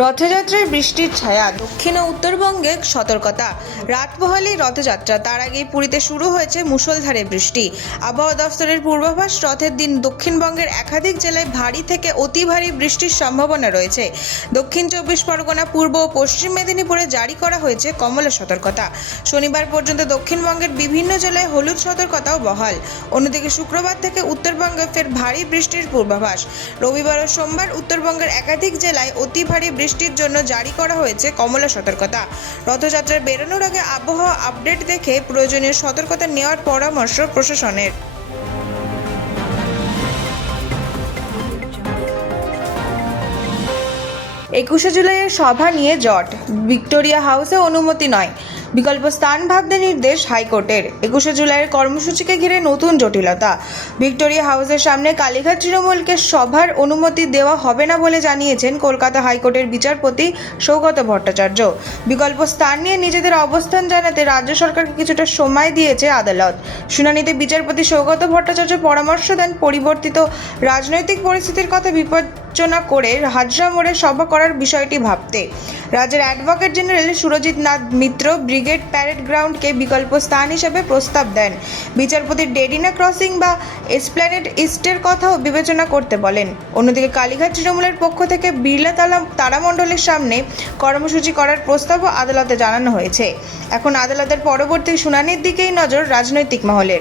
রথযাত্রায় বৃষ্টির ছায়া, দক্ষিণ ও উত্তরবঙ্গে সতর্কতা। রাত পোহালেই রথযাত্রা, তার আগেই পুরীতে শুরু হয়েছে মুষলধারে বৃষ্টি। আবহাওয়া দফতরের পূর্বাভাস, রথের দিন দক্ষিণবঙ্গের একাধিক জেলায় ভারী থেকে অতি ভারী বৃষ্টির সম্ভাবনা রয়েছে। দক্ষিণ 24 পরগনা, পূর্ব ও পশ্চিম মেদিনীপুরে জারি করা হয়েছে কমলা সতর্কতা। শনিবার পর্যন্ত দক্ষিণবঙ্গের বিভিন্ন জেলায় হলুদ সতর্কতাও বহাল। অন্যদিকে শুক্রবার থেকে উত্তরবঙ্গে ফের ভারী বৃষ্টির পূর্বাভাস। রবিবার ও সোমবার উত্তরবঙ্গের একাধিক জেলায় অতি ভারী বৃষ্টির জন্য জারি করা হয়েছে কমলা সতর্কতা। রথযাত্রার বেরোনোর আগে আবহাওয়া আপডেট দেখে প্রয়োজনীয় সতর্কতা নেওয়ার পরামর্শ প্রশাসনের। 21শে জুলাইয়ের সভা নিয়ে জট, ভিক্টোরিয়া হাউসে অনুমতি নয়, বিকল্প স্থান ভাবতে নির্দেশ হাইকোর্টের। 21শে জুলাইয়ের কর্মসূচিকে ঘিরে নতুন জটিলতা। ভিক্টোরিয়া হাউসের সামনে কালীঘাট তৃণমূলকে সভার অনুমতি দেওয়া হবে না বলে জানিয়েছেন কলকাতা হাইকোর্টের বিচারপতি সৌগত ভট্টাচার্য। বিকল্প স্থান নিয়ে নিজেদের অবস্থান জানাতে রাজ্য সরকারকে কিছুটা সময় দিয়েছে আদালত। শুনানিতে বিচারপতি সৌগত ভট্টাচার্য পরামর্শ দেন, পরিবর্তিত রাজনৈতিক পরিস্থিতির কথা বিবেচনা করে হাজরা মোড়ে সভা করার বিষয়টি ভাবতে। রাজ্যের অ্যাডভোকেট জেনারেল সুরজিৎ নাথ মিত্র ব্রিগেড প্যারেড গ্রাউন্ডকে বিকল্প স্থান হিসেবে প্রস্তাব দেন। বিচারপতি ডেডিনা ক্রসিং বা এসপ্ল্যানেড ইস্টের কথাও বিবেচনা করতে বলেন। অন্যদিকে কালীঘাট তৃণমূলের পক্ষ থেকে বিড়লা তারামণ্ডলের সামনে কর্মসূচি করার প্রস্তাবও আদালতে জানানো হয়েছে। এখন আদালতের পরবর্তী শুনানির দিকেই নজর রাজনৈতিক মহলের।